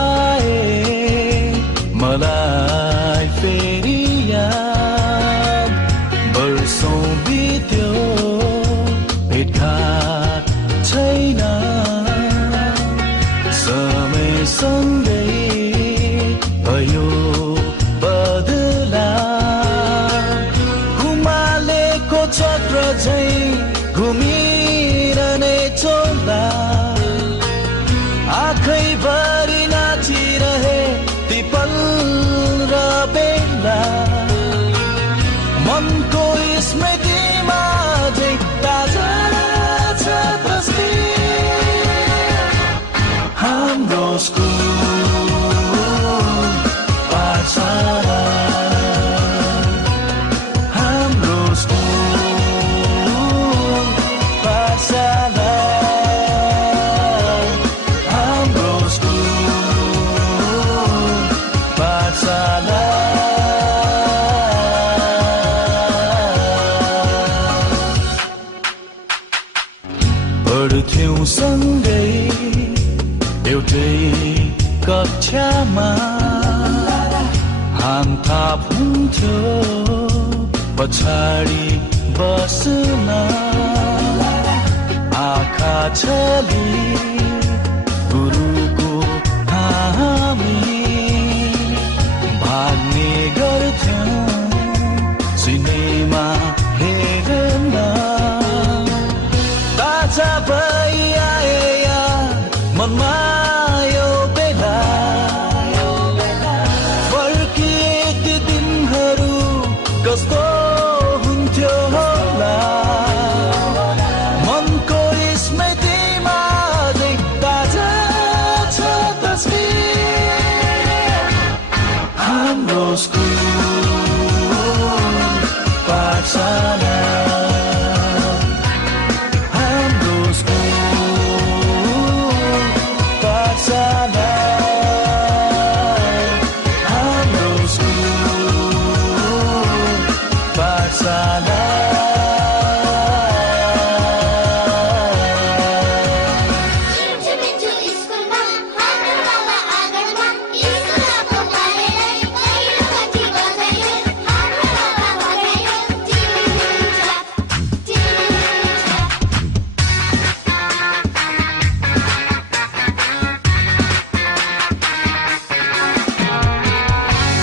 आए मलाई फेरि याद वर्षौं बित्यो भेटघाट छैन समयसँगै भयो बदला घुमालेको चक्र झैं घुमिरहने चोला आँखैभरि नाचिरहे ती पल र बेला मनको स्मृतिमा झैं ताजा छ तस्बिर हाम्रो स्कुल पाठशाला हाम्रो स्कुल पाठशाला पढ्थ्यौं सँगै एउटै कक्षामा हामथाप हुन्थ्यो पछाडि बस्न आँखा छली गुरुको हामी भाग्ने गर्थ्यौं सिनेमा हेर्न ताजा भई आए याद मनमा यो बेला फर्किए ती दिनहरू कस्तो हुन्थ्यो होला मनको स्मृतिमा झैं ताजा छ तस्बिर हाम्रो स्कुल पाठशाला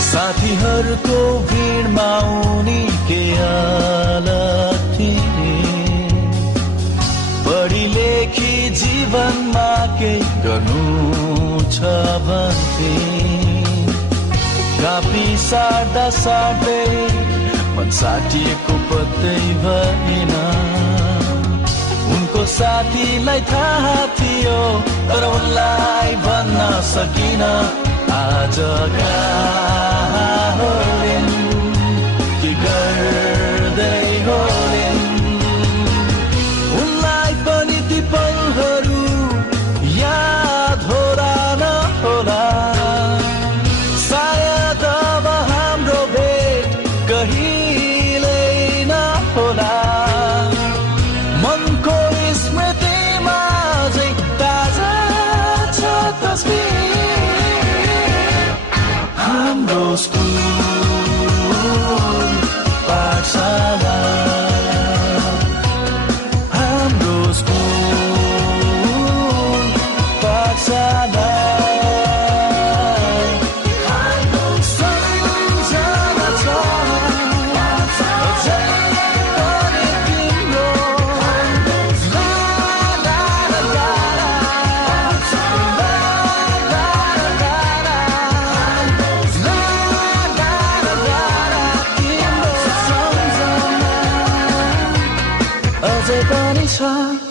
साथीहरूको भिडमा उनी के अलग थिए पढी लेखी जीवनमा केही गर्नु छ भन्थे कापी साट्दा साट्दै मन साटिएको पत्तै भएन उनको साथीलाई थाहा थियो तर उनलाई भन्न सकिन आज कहाँ होलिन् के गर्दै होलिन् उनलाई पनि ती पलहरू याद होला नहोला सायद अब हाम्रो भेट कहिल्यै नहोला मनको स्मृतिमा झैं ताजा छ तस्बिर हाम्रो स्कुल पाठशाला हाम्रो स्कुल पाठशाला अझै पनि छ